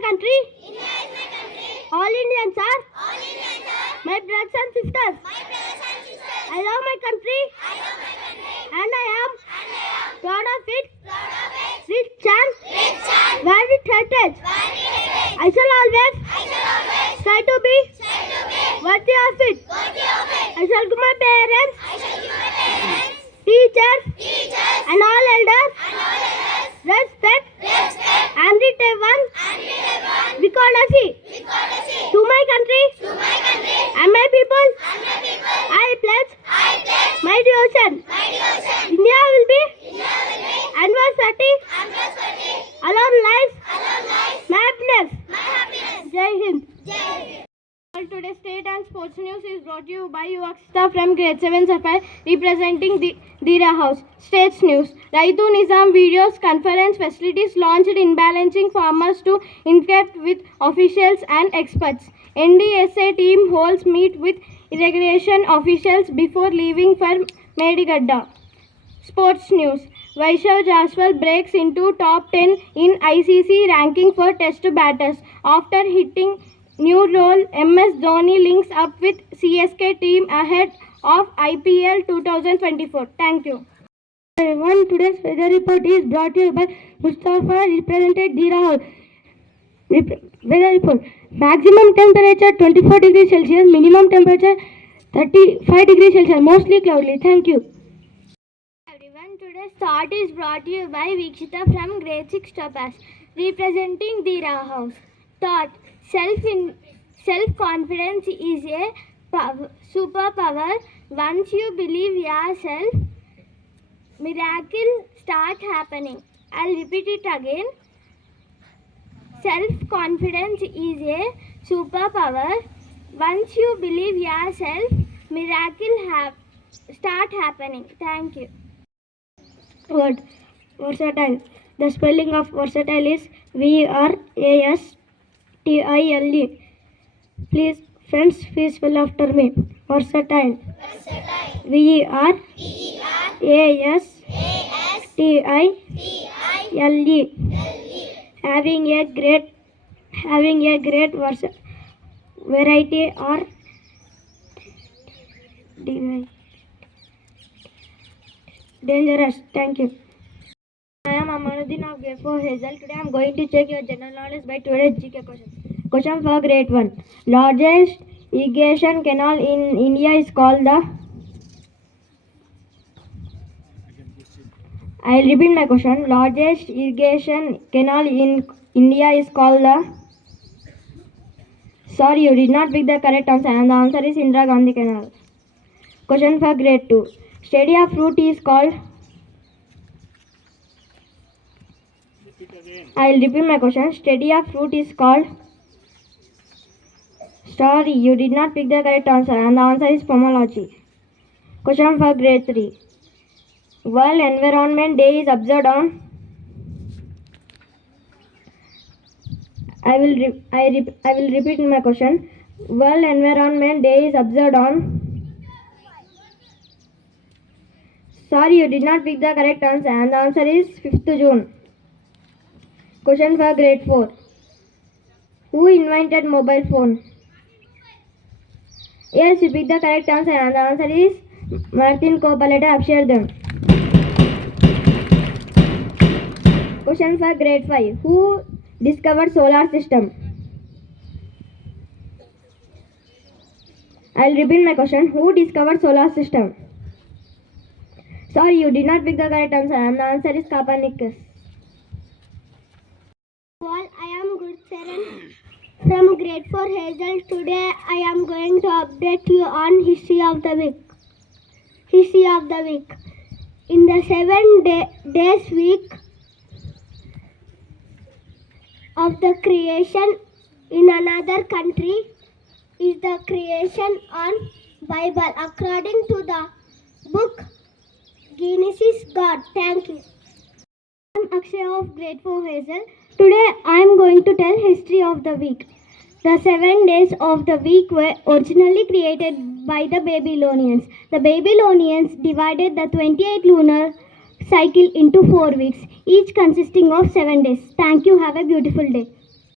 country. All Indians are my brothers and sisters. I love my country. And I am proud of it. Rich and varied heritage. I shall always try to be worthy of it. I shall give my parents, teachers, and all elders respect and treat everyone with courtesy. To my country and my people, I pledge my devotion. India will be and prosperity, alone lies my happiness. Jai Hind. Today's state and sports news is brought to you by Akshita from grade 7 Sapphire representing the DHEERA House. States news. Raitu Nizam videos conference facilities launched in balancing farmers to interact with officials and experts. NDSA team holds meet with irrigation officials before leaving for Medigadda. Sports news. Vaishnav Jaswal breaks into top 10 in ICC ranking for test batters after hitting new role. MS Dhoni links up with CSK team ahead of IPL 2024. Thank you. Everyone, today's weather report is brought to you by Mustafa, represented DHEERA House. Weather report. Maximum temperature 24 degrees Celsius, minimum temperature 35 degrees Celsius, mostly cloudy. Thank you. Everyone, today's thought is brought to you by Vikshita from grade 6 Tapas, representing DHEERA House. Thought. Self-confidence is a superpower. Once you believe yourself, miracles start happening. I'll repeat it again. Self-confidence is a superpower. Once you believe yourself, miracles start happening. Thank you. Word. Versatile. The spelling of versatile is VRASTILE. Please, friends, please spell after me. Versatile. VRASTILE. Having a great variety or dangerous. Thank you. I am Amanuddin of grade 4 Hazel. Today I am going to check your general knowledge by today's GK questions. Question for grade 1. Largest irrigation canal in India is called the... I will repeat my question. Largest irrigation canal in India is called the... Sorry, you did not pick the correct answer, and the answer is Indira Gandhi Canal. Question for grade 2. Study of fruit is called... I will repeat my question. Study of fruit is called... Sorry, you did not pick the correct answer, and the answer is pomology. Question for grade 3. World Environment Day is observed on... I will repeat my question. World Environment Day is observed on... Sorry, you did not pick the correct answer, and the answer is 5th June. Question for grade 4. Who invented mobile phone? Yes, you picked the correct answer, and the answer is Martin Coppola. Amsterdam. Question for grade 5. Who discovered solar system? I will repeat my question. Who discovered solar system? Sorry, you did not pick the correct answer, and the answer is Copernicus. Well, I am good parent from grade 4 Hazel. Today I am going to update you on history of the week. History of the week. In the 7 days week of the creation in another country is the creation on Bible according to the book Genesis God. Thank you. I am Akshay of grade 4 Hazel. Today I am going to tell history of the week. The 7 days of the week were originally created by the Babylonians. The Babylonians divided the 28 lunar cycle into 4 weeks, each consisting of 7 days. Thank you. Have a beautiful day.